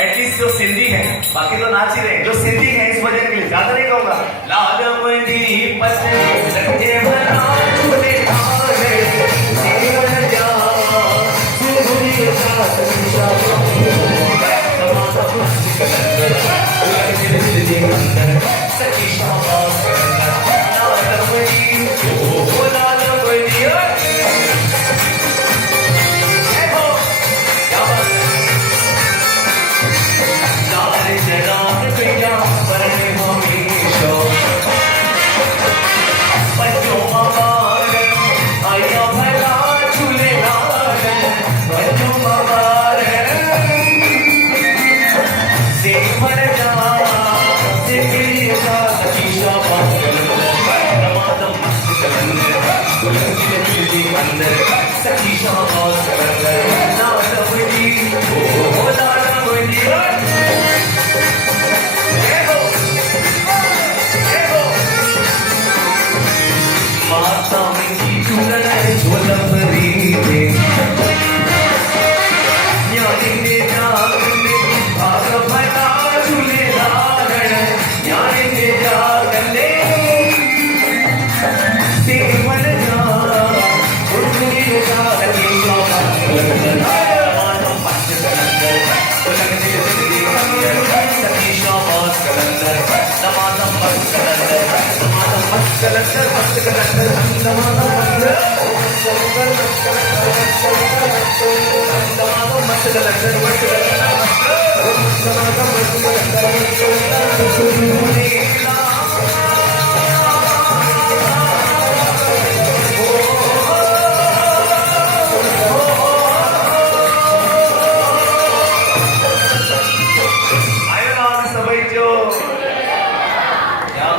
At least जो सिंधी है, बाकी तो नाच ही रहे, जो सिंधी है इस वजह के लिए ज्यादा नहीं कहूंगा। लालमनी पत्नी रखे भला झूले धारे, जीवन जा सुधरी जात निशान, समासा खुश कलंदर, लगे दिल दे अंदर, सची शाबाश करना। लालमनी ओ लालमनी But शाबाश कलंदर नादमनी ओ नादमनी माता की चुनर झोलपरी दे ज्ञानिने जागने भाग भला झूले लारण ज्ञानिने जागने सेवन जा उठनी जागने मानव पंच कलंदर उलगने सिद्धि सखी शाबाश कलंदर नमानम पंच कलंदर नमानम पंच कलंदर आयो नाम सबै जो